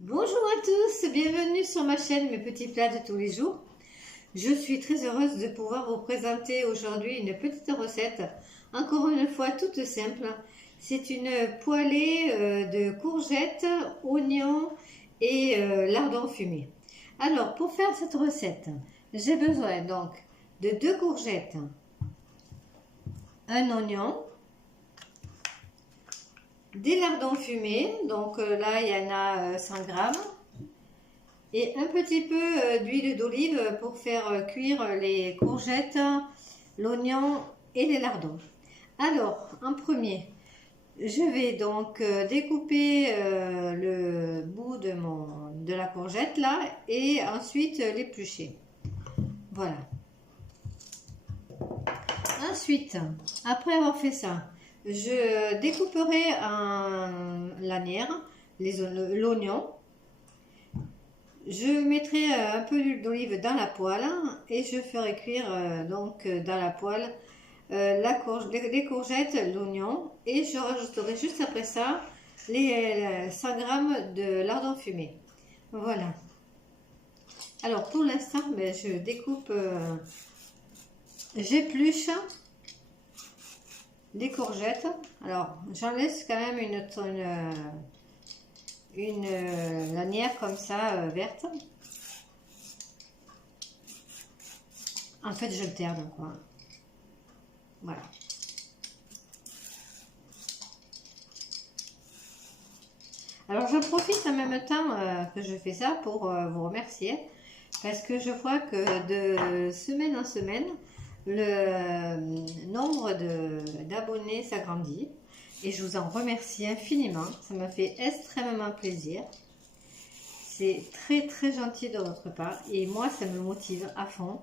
Bonjour à tous, bienvenue sur ma chaîne Mes petits plats de tous les jours. Je suis très heureuse de pouvoir vous présenter aujourd'hui une petite recette, encore une fois toute simple. C'est une poêlée de courgettes, oignons et lardons fumés. Alors pour faire cette recette, j'ai besoin donc de 2 courgettes, un oignon, des lardons fumés, donc là il y en a 100 grammes, et un petit peu d'huile d'olive pour faire cuire les courgettes, l'oignon et les lardons. Alors, en premier, je vais donc découper le bout de la courgette là et ensuite l'éplucher. Voilà. Ensuite, après avoir fait ça, je découperai en lanières l'oignon. Je mettrai un peu d'huile d'olive dans la poêle et je ferai cuire donc dans la poêle les courgettes, l'oignon, et je rajouterai juste après ça les 100 grammes de lardons fumés. Voilà. Alors pour l'instant, je découpe, j'épluche des courgettes. Alors j'en laisse quand même une lanière comme ça verte. En fait, je le terne quoi. Voilà. Alors j'en profite en même temps que je fais ça pour vous remercier, parce que je vois que de semaine en semaine le nombre d'abonnés s'agrandit et je vous en remercie infiniment. Ça me fait extrêmement plaisir. C'est très très gentil de votre part et moi ça me motive à fond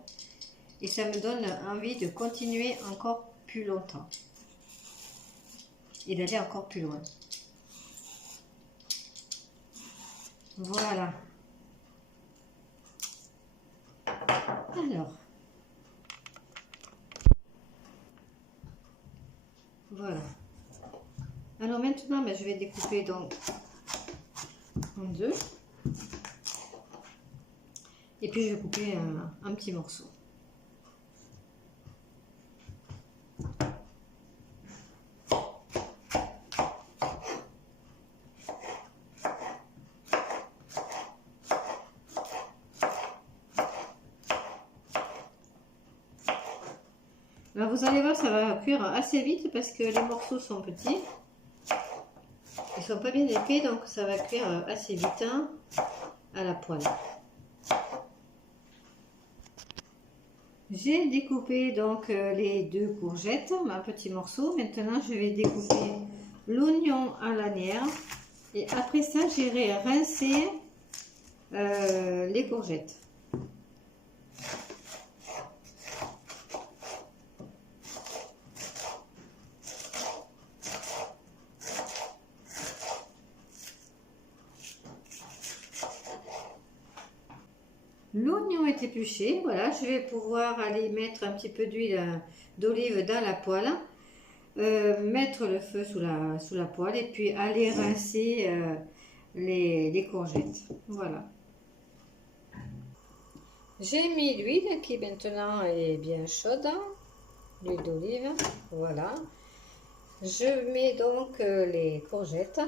et ça me donne envie de continuer encore plus longtemps et d'aller encore plus loin. Voilà. Alors. Voilà. Alors maintenant, je vais découper donc en deux. Et puis je vais couper un petit morceau. Alors vous allez voir, ça va cuire assez vite parce que les morceaux sont petits. Ils sont pas bien épais, donc ça va cuire assez vite à la poêle. J'ai découpé donc les 2 courgettes en petits morceaux. Maintenant, je vais découper l'oignon à lanière. Et après ça, j'irai rincer les courgettes. L'oignon est épluché, voilà, je vais pouvoir aller mettre un petit peu d'huile d'olive dans la poêle, mettre le feu sous la poêle et puis aller rincer les courgettes. Voilà. J'ai mis l'huile qui maintenant est bien chaude, l'huile d'olive, voilà. Je mets donc les courgettes.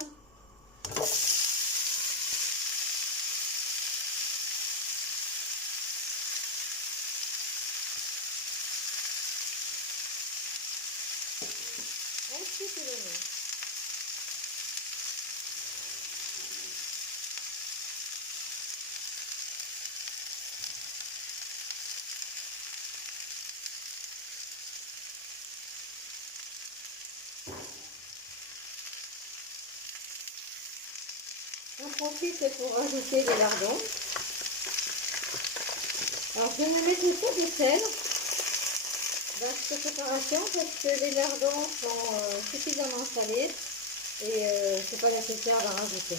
Ensuite l'oignon. J'en profite pour rajouter les lardons. Alors je ne mettrai pas de sel dans cette préparation parce que les lardons sont suffisamment salés et c'est pas nécessaire d'en rajouter.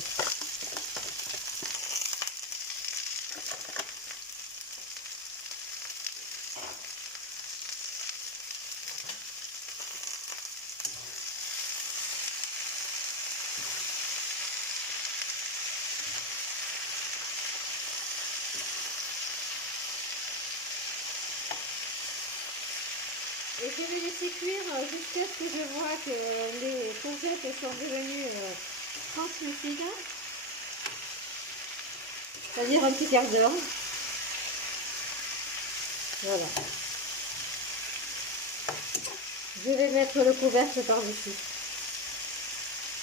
Et je vais laisser cuire jusqu'à ce que je vois que les courgettes sont devenues translucides. C'est-à-dire un petit quart d'heure. Voilà. Je vais mettre le couvercle par-dessus.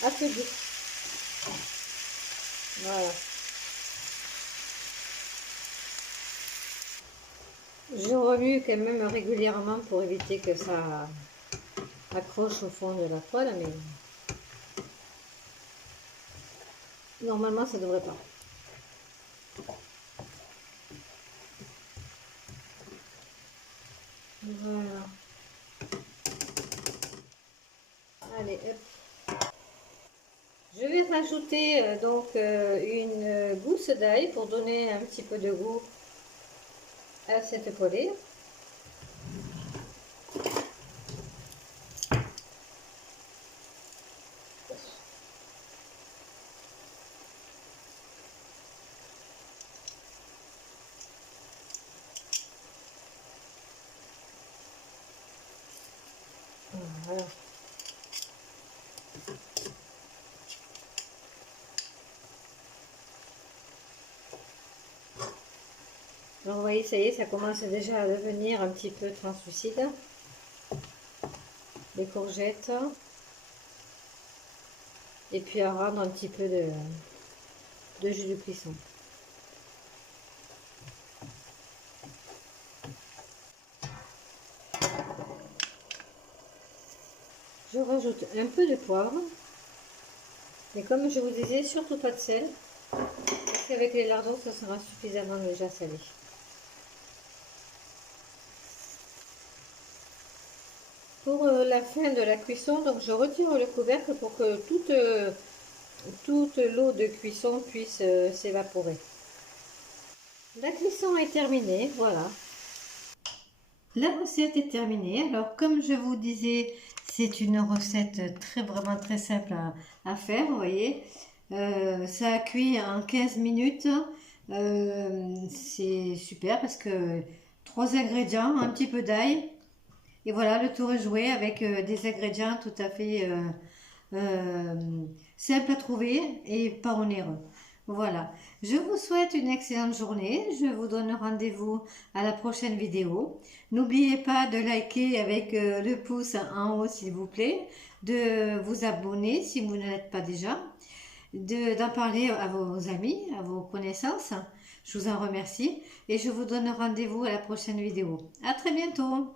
À feu doux. Voilà. Je remue quand même régulièrement pour éviter que ça accroche au fond de la poêle, mais normalement ça ne devrait pas. Voilà. Allez, hop. Je vais rajouter une gousse d'ail pour donner un petit peu de goût à cette poêlée. Voilà. Alors vous voyez, ça y est, ça commence déjà à devenir un petit peu translucide. Les courgettes. Et puis à rendre un petit peu de jus de cuisson. Je rajoute un peu de poivre. Et comme je vous disais, surtout pas de sel. Parce qu'avec les lardons, ça sera suffisamment déjà salé. Pour la fin de la cuisson, donc je retire le couvercle pour que toute l'eau de cuisson puisse s'évaporer. La cuisson est terminée, voilà. La recette est terminée. Alors comme je vous disais, c'est une recette vraiment très simple à faire, vous voyez. Ça a cuit en 15 minutes. C'est super parce que 3 ingrédients, un petit peu d'ail. Et voilà, le tour est joué avec des ingrédients tout à fait simples à trouver et pas onéreux. Voilà, je vous souhaite une excellente journée. Je vous donne rendez-vous à la prochaine vidéo. N'oubliez pas de liker avec le pouce en haut s'il vous plaît, de vous abonner si vous ne l'êtes pas déjà, d'en parler à vos amis, à vos connaissances. Je vous en remercie et je vous donne rendez-vous à la prochaine vidéo. À très bientôt.